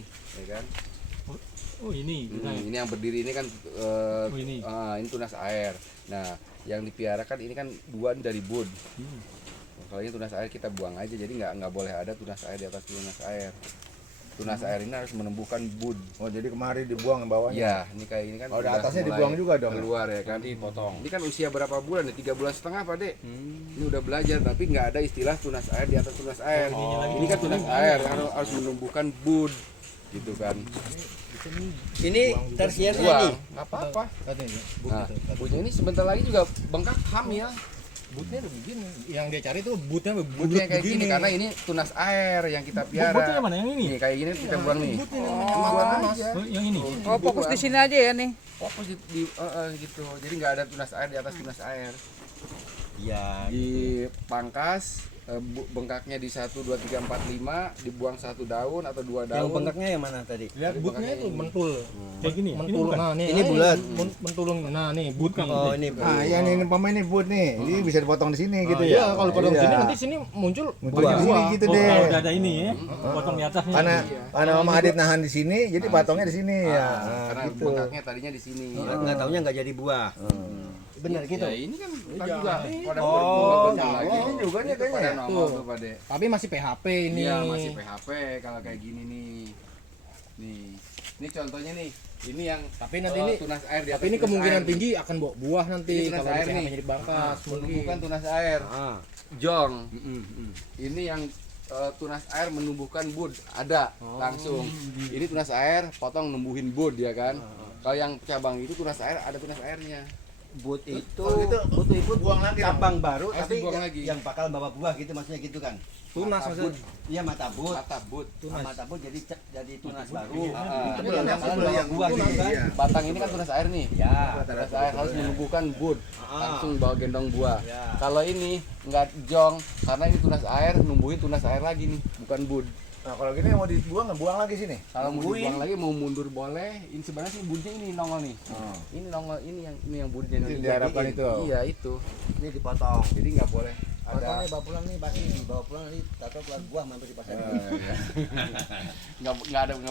nih, ya kan? Oh ini. Ini yang berdiri ini kan ini tunas air. Nah, yang dipiara kan ini kan dua dari bud. Kalau ini tunas air kita buang aja, jadi nggak boleh ada tunas air di atas tunas air. Tunas air ini harus menumbuhkan bud. Oh, jadi kemarin dibuang bawahnya. Iya, ini kayak ini kan. Oh, di atasnya dibuang juga dong. Keluar ya kan. Dipotong. Ini kan usia berapa bulan ya? 3,5 bulan Pak Dek. Ini udah belajar tapi nggak ada istilah tunas air di atas tunas air. Ini kan tunas air harus menumbuhkan bud gitu kan. Ini tersiernya Buang, nih. nggak apa-apa. Katanya. Nah, budnya ini sebentar lagi juga bengkak hamil. Bootnya udah begini. Yang dia cari tuh bootnya Budnya kayak gini karena ini tunas air yang kita piara. Bootnya yang mana? Yang ini? Nih kayak gini kita buang nih. Buang aja. Oh, yang ini. Oh, fokus di sini aja ya nih. Fokus gitu. Jadi nggak ada tunas air di atas tunas air. Iya. Dipangkas bengkaknya di 1 2 3 4 5 dibuang 1 daun atau 2 daun. Yang bengkaknya yang mana tadi? Lihat bootnya itu mentul. Kayak gini. Mentul. Nah, nih. Ini bulat. Mentulung. Nah, nih boot kan. Oh, ini. Ah, ya ini pemain ini boot nih. Jadi bisa dipotong di sini gitu Iya, ya. kalau potong Iya. sini nanti sini muncul Muncul banyak di sini buah. gitu Oh, deh. kalau udah ada ini ya. Potong di atasnya. Karena Mama Adit nahan di sini, jadi potongnya di sini ya. Karena Gitu. bengkaknya tadinya di sini. Nggak taunya nggak jadi buah. Benar gitu. Ya ini kan ntar juga pada Oh, berbunga lagi. ini juga nih Itu kayaknya. pada nongol tuh Pak Dek. Tapi masih PHP ini. Iya masih PHP kalau kayak gini nih. Ini contohnya nih. Ini yang Tapi nanti ini tunas air di atas tapi ini tunas kemungkinan air. tinggi akan bawa buah nanti Ini tunas kalau air di nih. PHP jadi bangkas. Menumbuhkan tunas air. Ah. Jong. Ini yang tunas air menumbuhkan bud ada langsung. Ini tunas air potong numbuhin bud ya kan. Kalau yang cabang itu tunas air ada tunas airnya. But itu, Kalau gitu, but itu buang lagi dong. cabang baru Harus tapi dibuang yang, lagi. yang bakal bawa buah gitu maksudnya gitu kan. Tunas Mata maksudnya. Iya mata but. Mata bud. Mata but jadi tunas baru. Itu Yang yang bakalan sebelum bawa yang buah tunas gitu kan. iya. Batang ini kan tunas air nih. Ya. Tunas air harus menumbuhkan bud. Langsung bawa gendong buah. Ya. Kalau ini nggak jong karena ini tunas air numbuhin tunas air lagi nih, bukan bud. Nah, kalau gini mau dibuang, buang lagi sini. Kalau mau dibuang lagi mau mundur boleh. Ini sebenarnya sih budnya ini nongol nih. Ini nongol ini yang budnya Itu nanti diharapkan jadiin. itu. Iya itu. Ini dipotong. Jadi nggak boleh Potong ada nih bawa pulang nih basi bawa pulang nanti tato keluar buah mampir di pasar. nggak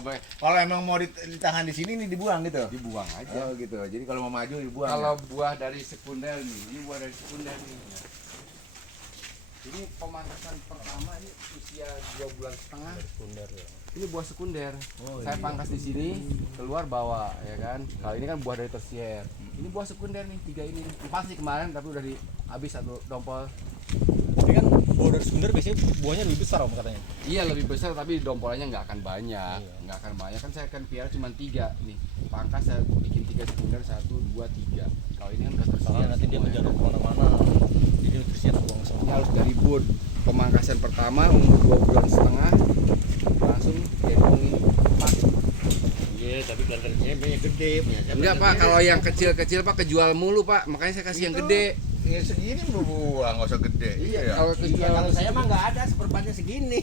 boleh Kalau emang mau ditahan di sini nih dibuang gitu. dibuang aja. Oh gitu. Jadi kalau mau maju dibuang. Kalau buah dari sekunder nih, ini buah dari sekunder nih. Ini pemangkasan pertama ini usia 2,5 bulan. Ini buah sekunder. Saya pangkas di sini, keluar bawa ya kan. Kalau ini kan buah dari tersier. Ini buah sekunder nih, 3 ini. 4 sih kemarin tapi udah habis 1 dompol. Tapi kan buah dari sekunder biasanya buahnya lebih besar om katanya. Iya lebih besar tapi dompolannya nggak akan banyak, nggak akan banyak kan saya akan piara cuma 3 nih. Pangkas saya bikin 3 sekunder 1, 2, 3. Kalau ini kan udah tersier. Soalnya nanti dia semua, ya. menjaduk kemana-mana. Jadi nutrisinya buang semua. Ini harus dari bud. Pemangkasan pertama umur 2,5 bulan langsung gendongin mati. Iya tapi kelihatannya banyak gede punya. Enggak Pak, kalau yang kecil-kecil Pak kejual mulu Pak, makanya saya kasih yang gede. Ya segini berbuang, nggak usah gede. Iya. Kalau Iya kejual kalau saya mah nggak ada seperempatnya segini.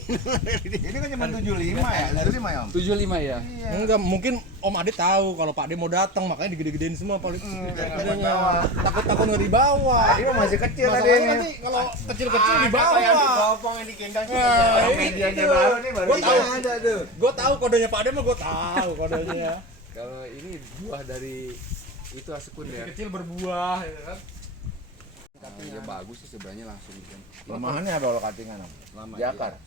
Ini kan cuma 75 ya. 75 ya, Om. 75 ya. Enggak, mungkin Om Ade tahu kalau Pak Ade mau datang makanya digede-gedein semua paling adanya. Takut-takut nggak dibawa. Ini mah masih kecil tadi. Masalahnya nanti kalau kecil-kecil dibawa. dipopong yang digendong Nah, Medianya itu. baru nih, baru Gua tahu. ada tuh. Gue tahu kodenya Pak Ade mah gue tahu kodenya. Kalau ini buah dari itu sekunder. Kecil berbuah ya kan. Ya bagus sih sebenarnya langsung kan. Lemahannya apa kalau cuttingan, Om? Lama Jakar. iya.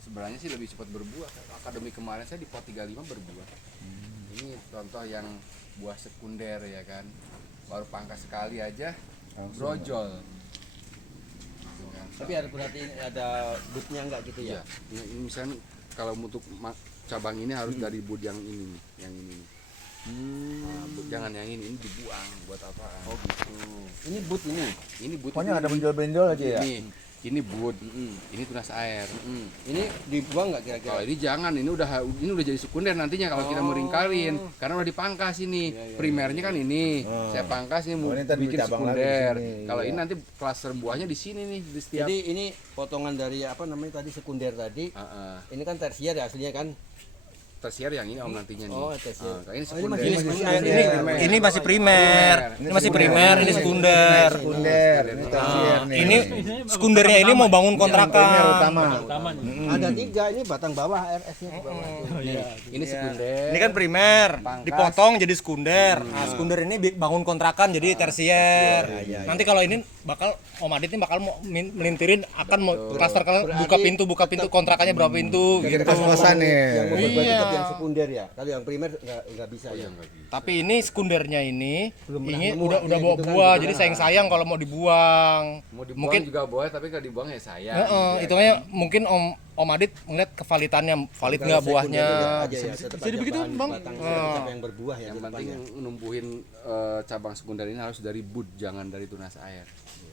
Sebenarnya sih lebih cepat berbuah. Akademi kemarin saya di pot 35 berbuah. Ini contoh yang buah sekunder ya kan. Baru pangkas sekali aja brojol. Gitu kan. Tapi ada berarti ada butnya nggak gitu Iya. ya? Ini misalnya kalau untuk cabang ini harus dari bud yang ini nih, yang ini nih. Nah, bud jangan yang ini dibuang buat apaan? Oh gitu. Ini but ini. Ini bud. Pokoknya ini. ada benjol-benjol aja ya. Ini bud. Ini tunas air. Ini dibuang nggak Kalau kira-kira? ini jangan, ini udah jadi sekunder nantinya kalau kita mau ringkalin, karena udah dipangkas ini. Primernya kan ini, saya pangkas ini mau Oh, ini ntar bikin cabang lagi di sekunder. sini, Kalau iya. ini nanti klaster buahnya di sini nih di setiap. Jadi ini potongan dari apa namanya tadi sekunder tadi. Heeh. Ini kan tersier ya aslinya kan. tersier yang ini om nantinya nih. Oh, tersier. Ini Oh, sekunder. ini masih sekunder. Ini masih primer. Ini masih primer, ini sekunder. Sekunder, ini tersier nih. Ini sekundernya ini mau bangun primer kontrakan. utama. Ada 3 ini batang bawah RS-nya di bawah. Ini sekunder. Ini kan primer, Pangkas. dipotong jadi sekunder. Nah, sekunder ini bangun kontrakan jadi tersier. Nanti kalau ini bakal Om Adit ini bakal mau melintirin akan mau klaster kalian buka pintu kontrakannya berapa pintu Jadi gitu. kos-kosan nih. Yang membuat Iya. tetap yang sekunder ya. Kalau yang primer nggak bisa ya. Tapi ini sekundernya ini Belum pernah ini nemu udah kayak bawa gitu kan, buah belum jadi pernah. sayang kalau mau dibuang. Mau dibuang Mungkin juga boleh, tapi kalau dibuang ya sayang. heeh, hitungannya mungkin Om Adit ngeliat kevalitannya valid nggak buahnya. Jadi begitu, Bang? Tetap yang berbuah ya. Yang penting numbuhin cabang sekunder ini harus dari bud, jangan dari tunas air.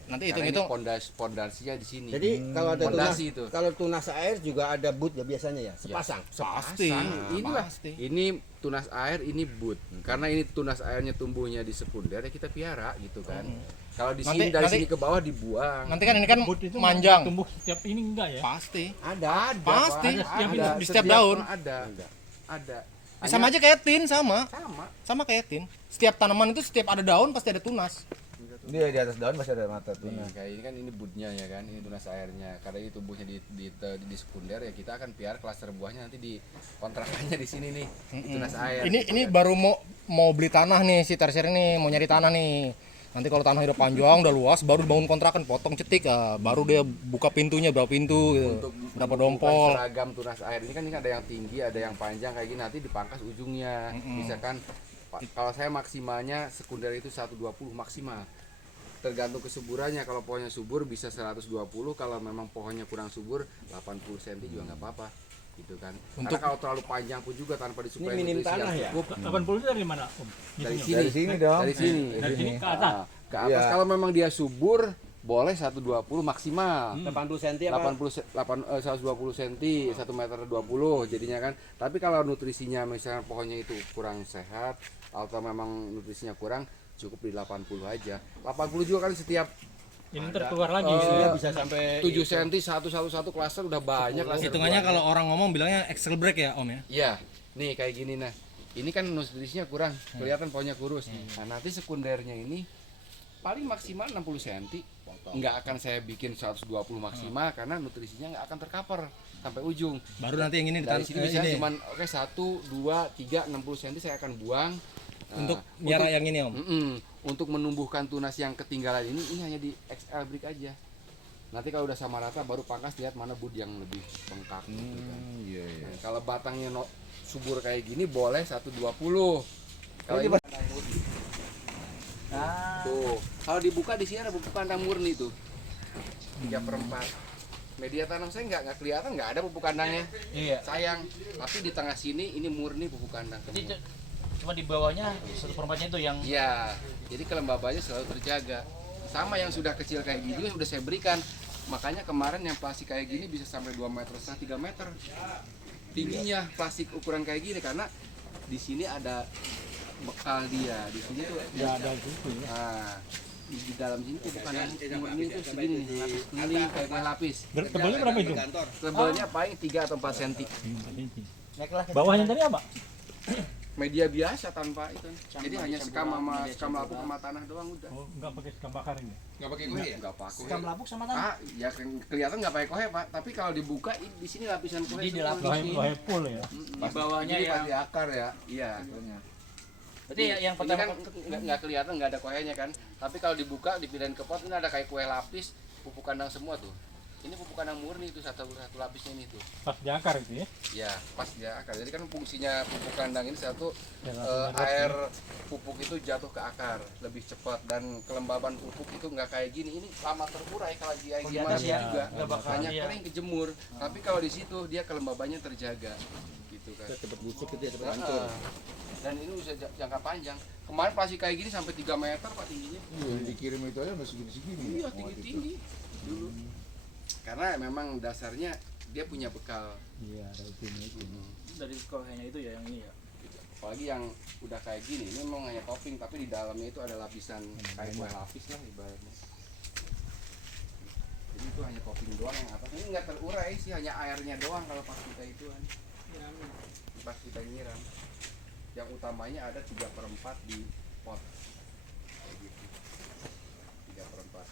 Nanti Karena hitung-hitung ini pondasinya di sini. Jadi kalau ada tunas, Fondasi itu. kalau tunas air juga ada boot ya biasanya ya, sepasang. pasti. Inilah. Pasti. Ini tunas air, ini bud. Karena ini tunas airnya tumbuhnya di sekunder ya kita piara gitu kan. Kalau di sini dari Nanti- sini ke bawah dibuang. Nanti kan ini kan Bud itu manjang. tumbuh setiap ini enggak ya? Pasti. Ada. Pasti. Ada. Di setiap daun. Ada. Ada. Sama aja kayak tin sama. Sama. Sama kayak tin. Setiap tanaman itu setiap ada daun pasti ada tunas. Dia di atas daun masih ada mata tuna. Nah, kayak ini kan ini budnya ya kan, ini tunas airnya. Karena ini tumbuhnya di sekunder ya kita akan piara klaster buahnya nanti di kontrakannya di sini nih. Di tunas air. Ini baru mau beli tanah nih si tersier ini mau nyari tanah nih. Nanti kalau tanah udah panjang, udah luas, baru dibangun kontrakan, potong cetik, baru dia buka pintunya berapa pintu, gitu. Berapa dompol. Seragam tunas air ini kan ada yang tinggi, ada yang panjang kayak gini nanti dipangkas ujungnya. Misalkan kalau saya maksimalnya sekunder itu 120 maksimal. Tergantung kesuburannya, kalau pohonnya subur bisa 120, kalau memang pohonnya kurang subur 80 cm juga nggak apa-apa gitu kan. Karena kalau terlalu panjang pun juga tanpa disuplai Ini minim nutrisi yang tanah ya? cukup, 80 itu dari mana, Om? dari Ngitungnya? sini. Dari sini dong. Dari sini. Dari sini ke atas. Ke atas Iya. kalau memang dia subur boleh 120 maksimal. 80 cm apa? 120 cm, 1 meter 20 jadinya kan. Tapi kalau nutrisinya misalnya pohonnya itu kurang sehat atau memang nutrisinya kurang, cukup di 80 aja. 80 juga kan setiap Ini terkeluar lagi. Iya, bisa sampai 7 cm satu klaster udah banyak klaster. Hitungannya buahnya. kalau orang ngomong bilangnya axle break ya Om ya. Iya, nih kayak gini nah. Ini kan nutrisinya kurang, kelihatan pohonnya kurus. Nah, nanti sekundernya ini paling maksimal 60 cm. Nggak akan saya bikin 120 maksimal karena nutrisinya nggak akan tercover sampai ujung. Baru nanti yang ini Dari sini bisa ini cuman oke 1 2 3 60 cm saya akan buang. Nah, untuk miara yang ini Om. untuk menumbuhkan tunas yang ketinggalan ini hanya di XL brick aja. Nanti kalau udah sama rata baru pangkas lihat mana bud yang lebih bengkak gitu kan. Iya, iya. Nah, kalau batangnya subur kayak gini boleh 120. Kalau ini tuh, kalau dibuka di sini ada pupuk kandang murni tuh. 3/4. Media tanam saya nggak kelihatan, nggak ada pupuk kandangnya. Iya. Sayang, tapi di tengah sini ini murni pupuk kandang. Jadi semua. cuma di bawahnya 1/4-nya itu yang Iya, jadi kelembabannya selalu terjaga. Sama yang sudah kecil kayak gini juga sudah saya berikan. Makanya kemarin yang plastik kayak gini bisa sampai 2 meter setengah 3 meter tingginya plastik ukuran kayak gini karena di sini ada bekal dia. Di sini tuh Ya ada gitu ya. nah, di dalam sini tuh bukan murni itu segini nih, lapis keliling kayak lapis. Tebalnya berapa itu? Tebalnya paling 3 atau 4 cm. bawahnya tadi apa? Media biasa tanpa itu. Jadi hanya sekam lapuk sama tanah doang udah. Oh, enggak pakai sekam bakar ini. Enggak pakai kohe ya? Enggak pakai. Sekam lapuk sama tanah. Ya kelihatan nggak pakai kohe, Pak. Tapi kalau dibuka di sini lapisan kohe. Jadi di semua lapis sini. Bahe full ya. Di bawahnya Jadi yang pasti akar ya. Iya. berarti yang Ini pertama kan nggak kelihatan nggak ada kohenya kan. Tapi kalau dibuka dipindahin ke pot ini ada kayak kue lapis pupuk kandang semua tuh. Ini pupuk kandang murni itu satu lapisnya ini tuh. Pas di akar itu ya. Ya pas dia akar. Jadi kan fungsinya pupuk kandang ini satu Ya, langsung air pupuk itu jatuh ke akar lebih cepat dan kelembaban pupuk itu nggak kayak gini. Ini lama terurai kalau dia di gimana atas ya, juga nggak bakal hanya dia. kering kejemur. Tapi kalau di situ dia kelembabannya terjaga gitu kan. cepat busuk gitu ya, cepat hancur. Dan ini bisa jangka panjang. Kemarin plastik kayak gini sampai 3 meter Pak tingginya. Iya, dikirim itu aja masih segini-segini. Iya tinggi-tinggi dulu. Karena memang dasarnya dia punya bekal. Iya, ada itu. dari kohenya itu ya yang ini ya. Gitu. Apalagi yang udah kayak gini, ini memang hanya topping tapi di dalamnya itu ada lapisan kayak kue lapis lah ibaratnya. Jadi itu hanya topping doang yang atas ini nggak terurai sih, hanya airnya doang kalau pas kita itu kan. pas kita nyiram. Yang utamanya ada 3/4 di pot. Kayak gitu. 3/4.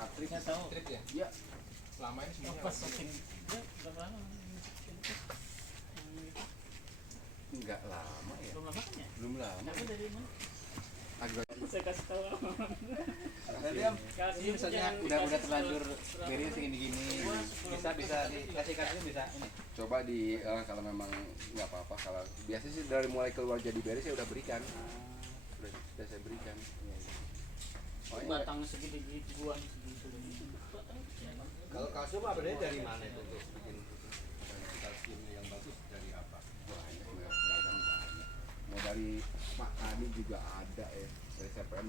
Nah, Nggak tahu. trip ya? Iya. Selama ini Yang semuanya pas lewat setting sini. dia berapa lama? Enggak lama ya. Belum lama kan ya? Belum lama. Tapi dari mana? Agak Saya kasih tahu. Tadi Kasih Ini misalnya udah terlanjur beris gini-gini, bisa dikasih bisa ini. coba di kalau memang nggak apa-apa, kalau biasanya sih dari mulai keluar jadi beres ya udah berikan. Sudah saya berikan. Oh, iya. Batang segituan segitu. Kalau kalsium apa dari mana itu? Bikin kalsiumnya yang bagus dari apa? Banyak, banyak. Mau dari Pak Kani juga ada ya. Dari CPM